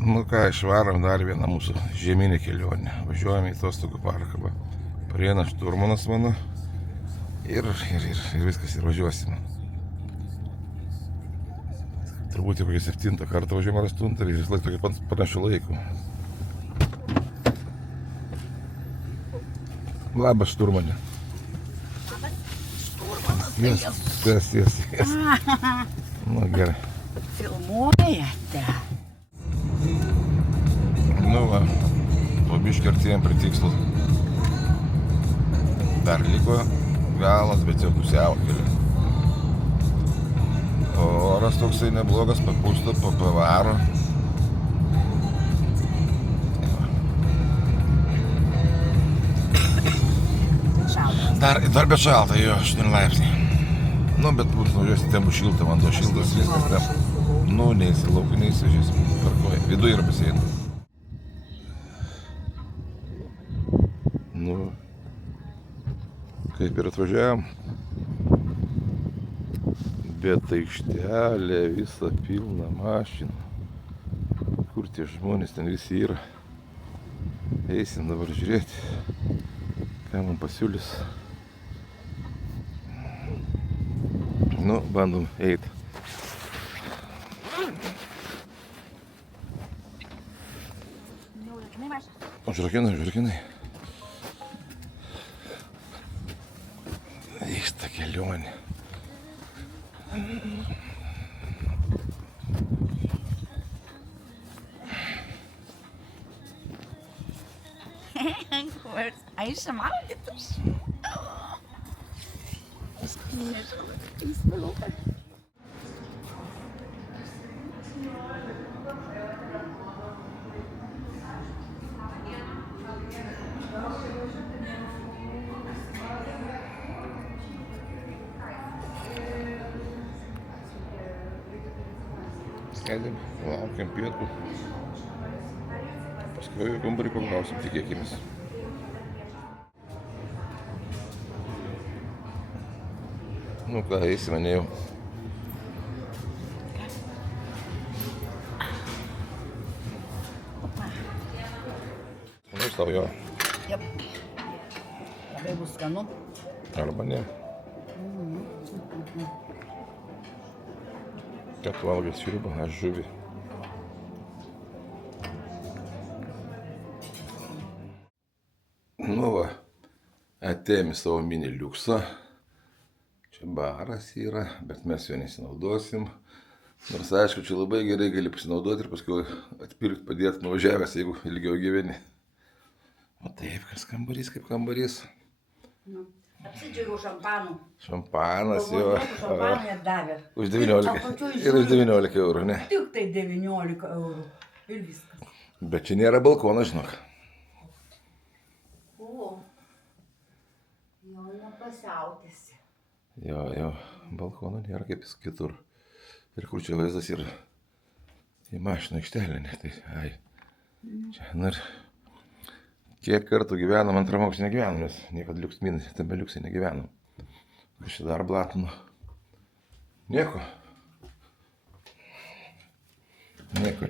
Nu ką, išvarom dar vieną mūsų žieminę kelionę. Važiuojame į atostogų parką. Prieina šturmanas mano ir viskas, ir važiuosim. Turbūt jau kokį 7 kartą važiuojam ar 8 ir vis laik tokį panašių laikų. Labas šturmanė. Yes. Nu gerai. Filmuojate? Nu va, po biškį artėjom prie tikslo. Dar liko galas, bet jau pusiaukelė. Oras toksai neblogas, papusto, pavaro. Dar bet šalta, jo, 8 laipsniai. Nu, bet bus nuvažiuosi, ten bus šilta, man to šiltas, viskas ten. Nu, neįsi laukų, neįsivažiuosi, parkuoja. Viduje yra baseinas. Nu, kaip ir atvažiavam. Bet aikštelė, visa pilna mašinų. Kur tie žmonės ten visi yra. Eisim dabar žiūrėti, ką man pasiūlys. Nu, bandom eiti. Užrakinai. Vyksta kelionė. Eisi maudytis? Sėdėm, laukiam pietų. Paskui jau kambarį paklausim, tikėkimės. Nu ką, eisime, ne jau. Skanus tau jo. Jep. Labai bus skanu. Arba ne. Ką tu valgai, sriubą, aš žuvį. Nu va, atėjom į savo mini liuksą. Čia baras yra, bet mes jo nesinaudosim. Nors aišku, čia labai gerai gali pasinaudoti ir paskui atpirkti, padėti nuvažiavęs, jeigu ilgiau gyveni. O taip, kas kambarys kaip kambarys. Apsidžiūriau šampanų. Šampanas jo. Šampanų net davė. Už 19. Ir už 19 eurų, ne? Tik tai 19 eurų. Ir viskas. Bet čia nėra balkono, žinok. O, jau nepasiautėsi. Jo, balkono nėra kaip jis kitur. Ir kur čia vaizdas yra į mašinų aikštelę, ne? Tai, čia, nu ir kiek kartų gyvenam, antram aukšte negyvenam, nes niekad liuksminai, tame liuksai negyvenam. Kas čia dar blatino? Nieko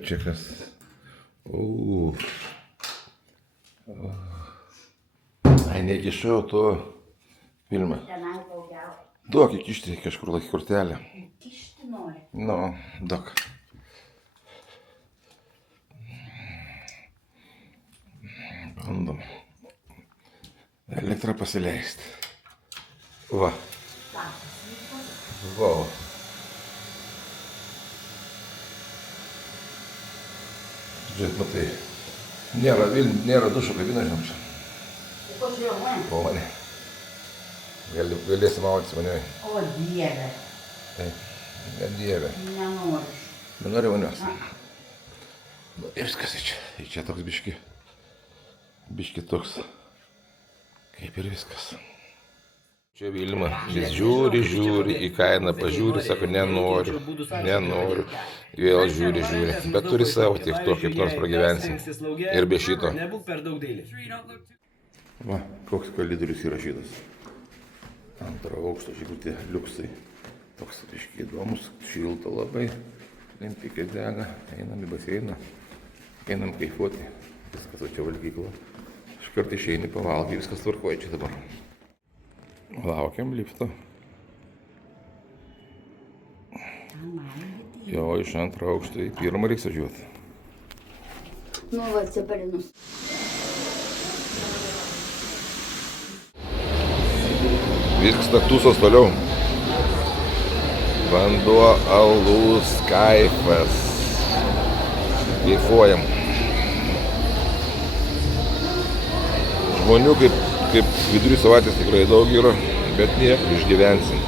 čia kas. Ai, nekišau to filmą. Tenai daugiau. Duok įkišti kažkur laikį kortelę. Kišti nori. Nu, duok. Bandom. Elektrą pasileisti. Va. Wow. Žiūrėt, matai. Nėra dušo kabina, žinom čia. Ko čia jau mane? Po mane. Galėsi maudytis manioje. O dieve. Taip, ne dieve. Nenoriu. Nenori manios. Nu ir viskas į čia toks biški toks. Kaip ir viskas. Čia Vilma, jis žiūri, į kainą pažiūri, sako, nenoriu. Vėl žiūri. Bet turi savo tiek to, kaip nors pragyvensim. Ir be šito. Va, koks kalidorius įrašytas. Antro aukšto šitie liuksai. Toks reiškia įdomus, šilta labai. Lempikė dega, einam į baseiną. Einam kaifuoti. Viskas, o čia valgykla. Iškart išeini pavalgai, viskas tvarkoja čia dabar. Laukiam lifto. Jo, iš antro aukšto į pirmą reiks važiuoti. Nu, va, cepelinus. Vyksta tūsas toliau. Vanduo, alus, kaifas. Kaifuojam. Žmonių kaip vidury savaitės tikrai daug yra, bet niek, išgyvensim.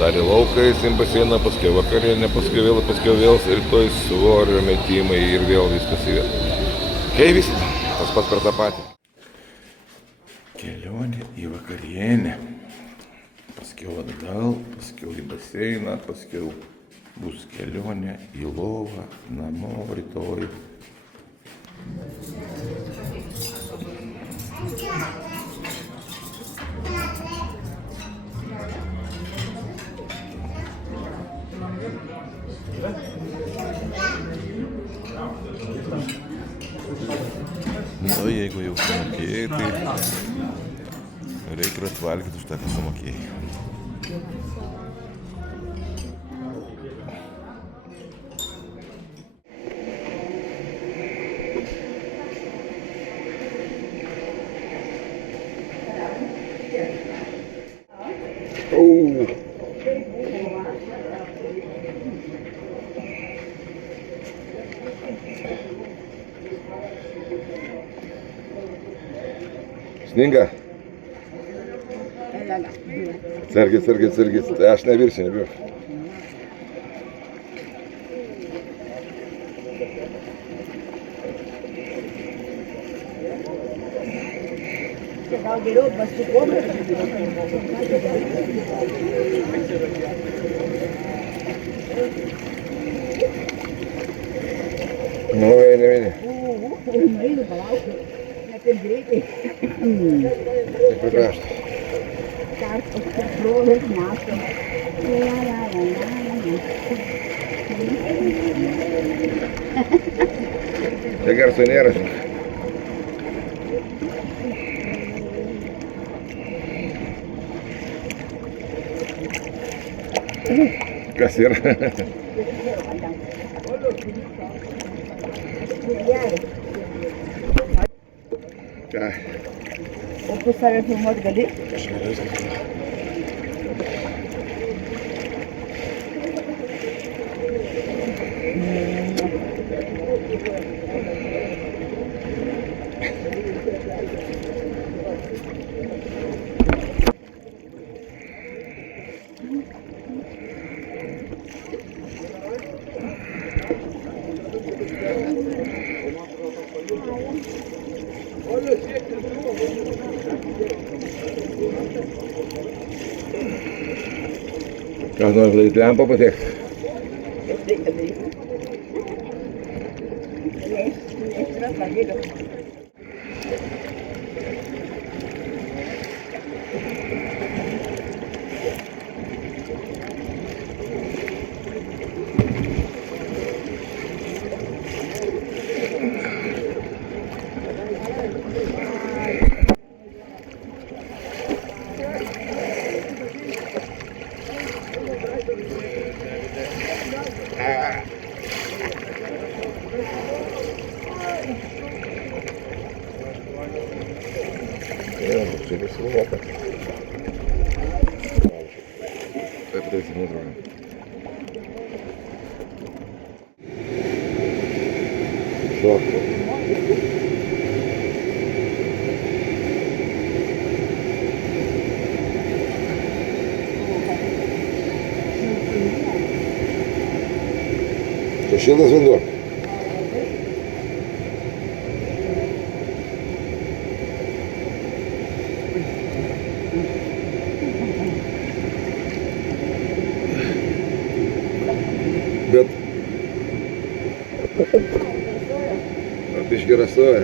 Dar į lauką eisim baseiną, paskui vakarienę, paskui vėl, rytoj svorio metimai ir vėl viskas į vietą. Keivis, tas pats per tą patį. Kelionė į vakarienę. Paskiau atgal, paskiau į baseiną, paskiau bus kelionė į lovą, namo rytoj. Nu, jeigu jau sumokėjai, tai reikia atvalgyti už tą, ką sumokėjai. Sninga. Sergis. Aš nevirsiu, nebijau. Gal geriau pasikuobai. Nu, eini. Einu, palaukiu. Net ir greitai. Taip ir kraštas. Karštas, krovės, maštas. Čia garso nėra, žinai. Kas yra? Ką? O tu save filmuot gali? Aš galiu. Kas nori daryti lempą patekti? Čia bus suvoka. Taip, tai nuotrauka. Šok. Čia šiltas vanduo. Bet biškį rasoja.